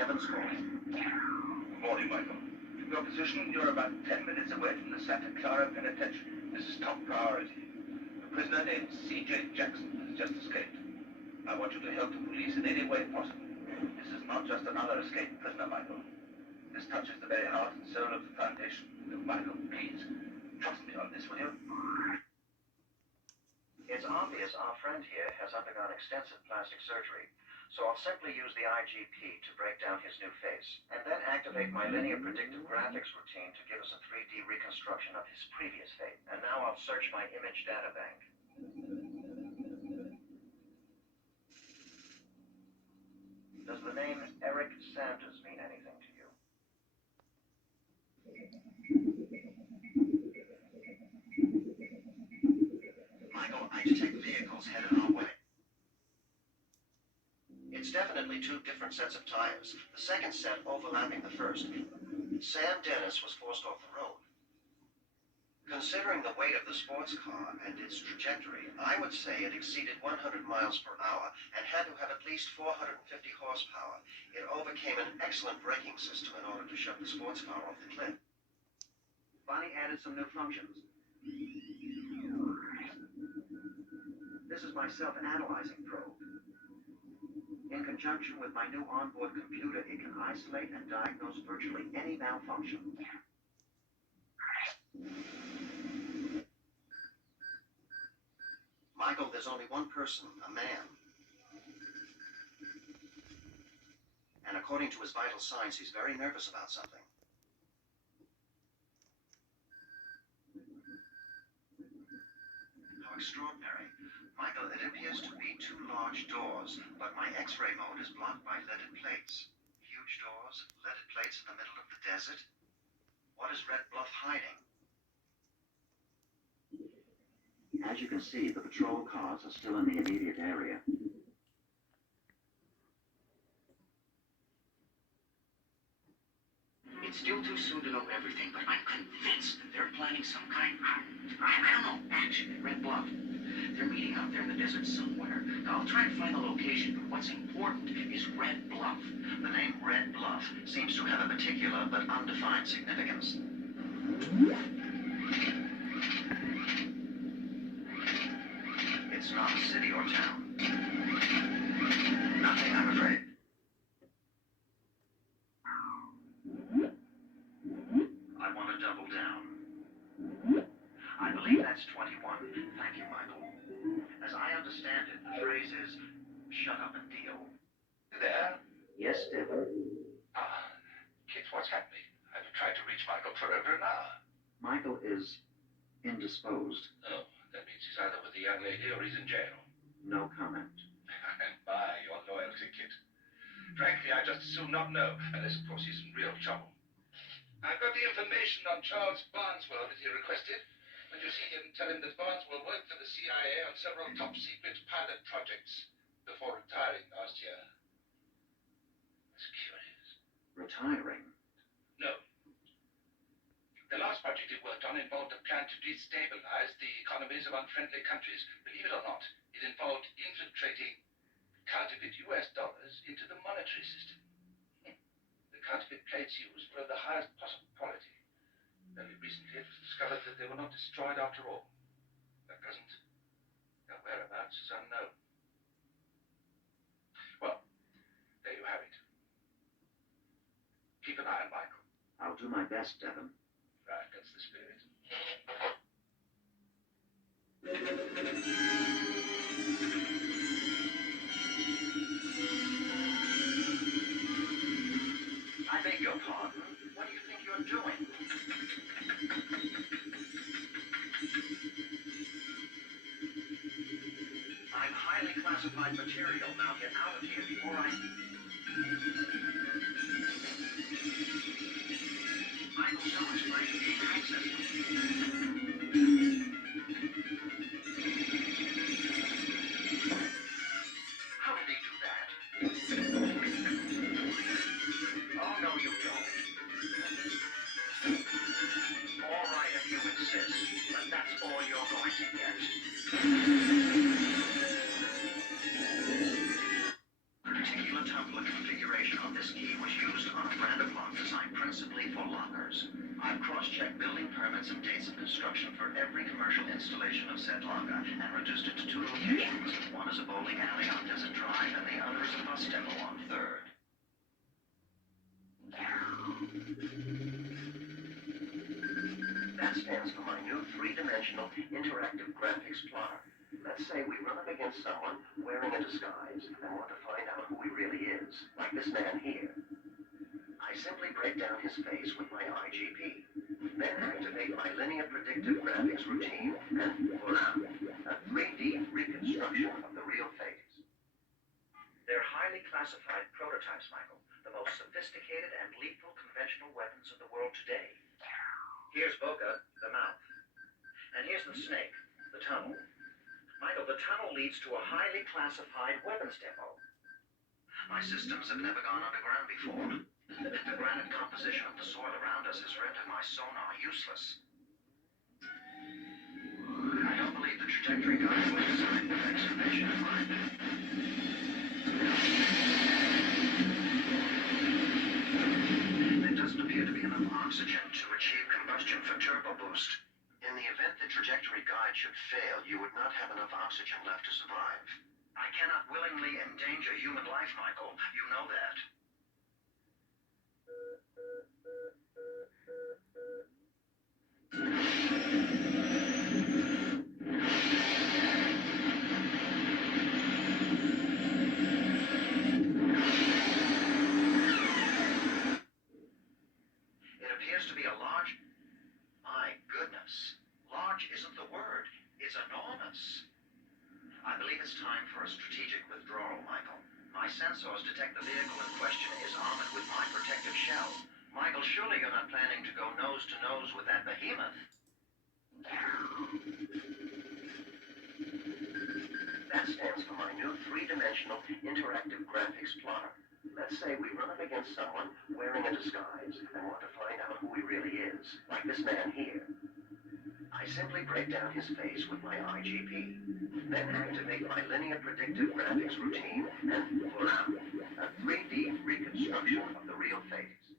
Devon's calling. Good morning, Michael. Your position, you're about 10 minutes away from the Santa Clara Penitentiary. This is top priority. A prisoner named C.J. Jackson has just escaped. I want you to help the police in any way possible. This is not just another escaped prisoner, Michael. This touches the very heart and soul of the Foundation. Michael, please, trust me on this, will you? It's obvious our friend here has undergone extensive plastic surgery, so I'll simply use the IGP to break down his new face, and then activate my linear predictive graphics routine to give us a 3D reconstruction of his previous fate. And now I'll search my image data bank. Does the name Eric Sanders mean anything to you? Michael, I detect vehicles headed our way. It's definitely two different sets of tires, the second set overlapping the first. Sam Dennis was forced off the road. Considering the weight of the sports car and its trajectory, I would say it exceeded 100 miles per hour and had to have at least 450 horsepower. It overcame an excellent braking system in order to shove the sports car off the cliff. Bonnie added some new functions. This is my self-analyzing probe. In conjunction with my new onboard computer, it can isolate and diagnose virtually any malfunction. Michael, there's only one person, a man. And according to his vital signs, he's very nervous about something. How extraordinary. Michael, it appears to be two large doors, but my X-ray mode is blocked by leaded plates. Huge doors, leaded plates in the middle of the desert. What is Red Bluff hiding? As you can see, the patrol cars are still in the immediate area. It's still too soon to know everything, but I'm convinced that they're planning some kind of, I don't know, action at Red Bluff. They're meeting out there in the desert somewhere. Now, I'll try to find the location, but what's important is Red Bluff. The name Red Bluff seems to have a particular but undefined significance. It's not a city or town. Nothing, I'm afraid. I want to double down. I believe that's 21. Thank you, Michael. As I understand it, the phrase is, shut up and deal. There? Yes, Devon. Kit, what's happening? I've tried to reach Michael for over an hour. Michael is indisposed. Oh, that means he's either with the young lady or he's in jail. No comment. By your loyalty, Kit. Frankly, I just as soon not know, unless, of course, he's in real trouble. I've got the information on Charles Barneswell that he requested. When you see him, tell him that Barneswell worked for the CIA on several top-secret pilot projects before retiring last year. That's curious. Retiring? No. The last project he worked on involved a plan to destabilize the economies of unfriendly countries. Believe it or not, it involved infiltrating counterfeit US dollars into the monetary system. The counterfeit plates used were of the highest possible quality. Only recently it was discovered that they were not destroyed after all. At present, their whereabouts is unknown. Well, there you have it. Keep an eye on Michael. I'll do my best, Devon. Right, that's the spirit. I beg your pardon. What do you think you're doing? I'm highly classified material. Now get out of here before I... Michael, so much for gain access. How did he do that? Oh, no, you don't. All right, if you insist, but that's all you're going to get. The particular template configuration of this key was population of Set Longa and reduced it to 2 locations. One is a bowling alley on Desert Drive, and the other is a bus depot on 3rd. That stands for my new 3-dimensional interactive graphics plotter. Let's say we run up against someone wearing a disguise and want to find out who he really is, like this man here. I simply break down his face with my IGP, then activate my linear predictive graphics routine, and voila, a 3D reconstruction of the real face. They're highly classified prototypes, Michael, the most sophisticated and lethal conventional weapons of the world today. Here's Boca, the mouth. And here's the snake, the tunnel. Michael, the tunnel leads to a highly classified weapons depot. My systems have never gone underground before. The granite composition of the soil around us has rendered my sonar useless. I don't believe the trajectory guide was designed with excavation in mind. There doesn't appear to be enough oxygen to achieve combustion for turbo boost. In the event the trajectory guide should fail, you would not have enough oxygen left to survive. I cannot willingly endanger human life, Michael. You know that. It appears to be a large... My goodness. Large isn't the word. It's enormous. I believe it's time for a strategic withdrawal, Michael. My sensors detect the vehicle in question is armored with my protective shell. Michael, surely you're not planning to go nose to nose with that behemoth? That stands for my new 3-dimensional interactive graphics plotter. Let's say we run up against someone wearing a disguise and want to find out who he really is, like this man here. I simply break down his face with my IGP, then activate my linear predictive graphics routine, and voila, a 3D reconstruction of the real face.